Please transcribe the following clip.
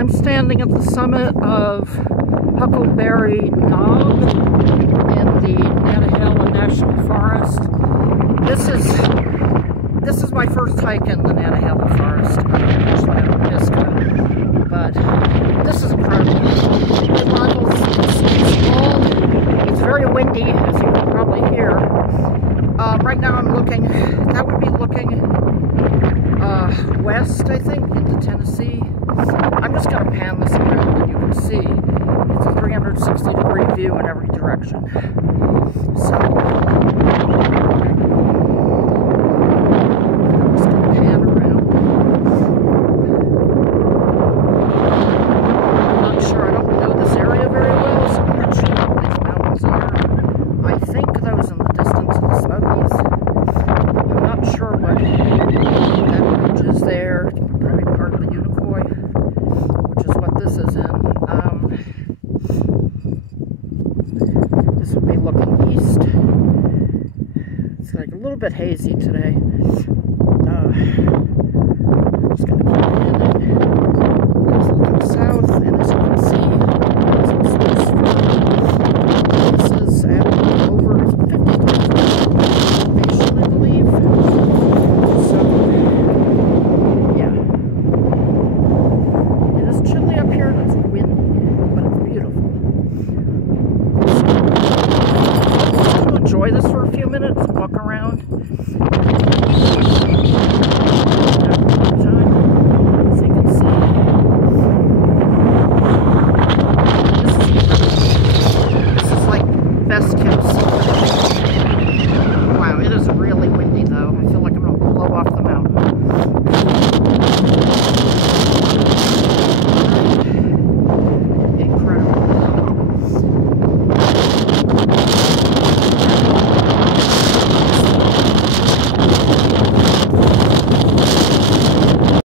I'm standing at the summit of Huckleberry Knob in the Nantahala National Forest. This is my first hike in the Nantahala Forest. Usually I'm in Pisgah, but this is incredible. The levels, it's cold. It's very windy, as you can probably hear. Right now I'm looking. That would be looking west, I think, into Tennessee. I'm just going to pan this around and you can see it's a 360-degree view in every direction. So, I'm just going to pan around. I'm not sure, I don't know this area very well, so I'm not sure what these mountains are. I think those in the distance are the Smokies. I'm not sure what that ridge is there. Probably part of the Unicoi, which is what this is in. This would be looking east. It's like a little bit hazy today.